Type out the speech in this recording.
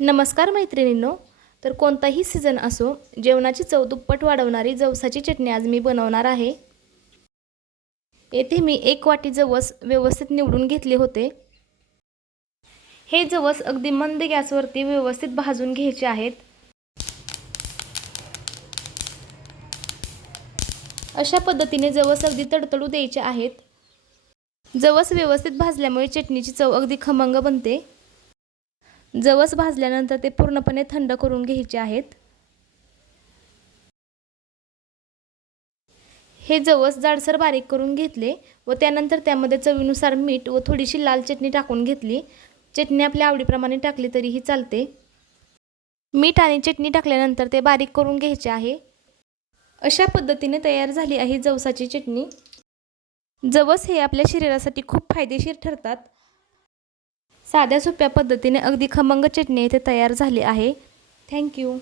नमस्कार मैत्रिणींनो. तर कोणताही सीझन असो जेवणाची चव दुप्पट वाढवणारी जवसाची चटणी आज मी बनवणार आहे. येथे मी एक वाटी जवस व्यवस्थित निवडून घेतले होते. हे जवस अगदी मंद गॅसवरती व्यवस्थित भाजून घ्यायचे आहेत. अशा पद्धतीने जवस अगदी तडतडू द्यायचे आहेत. जवस व्यवस्थित भाजल्यामुळे चटणीची चव अगदी खमंग बनते. जवस भाजल्यानंतर ते पूर्णपणे थंड करून घ्यायचे आहेत. हे जवस जाडसर बारीक करून घेतले व त्यानंतर त्यामध्ये चवीनुसार मीठ व थोडीशी लाल चटणी टाकून घेतली. चटणी आपल्या आवडीप्रमाणे टाकली तरीही चालते. मीठ आणि चटणी टाकल्यानंतर ते बारीक करून घ्यायचे आहे. अशा पद्धतीने तयार झाली आहे जवसाची चटणी. जवस हे आपल्या शरीरासाठी खूप फायदेशीर ठरतात. साध्या सोप्या पद्धतीने अगदी खमंग चटणी इथे तयार झाली आहे. थँक्यू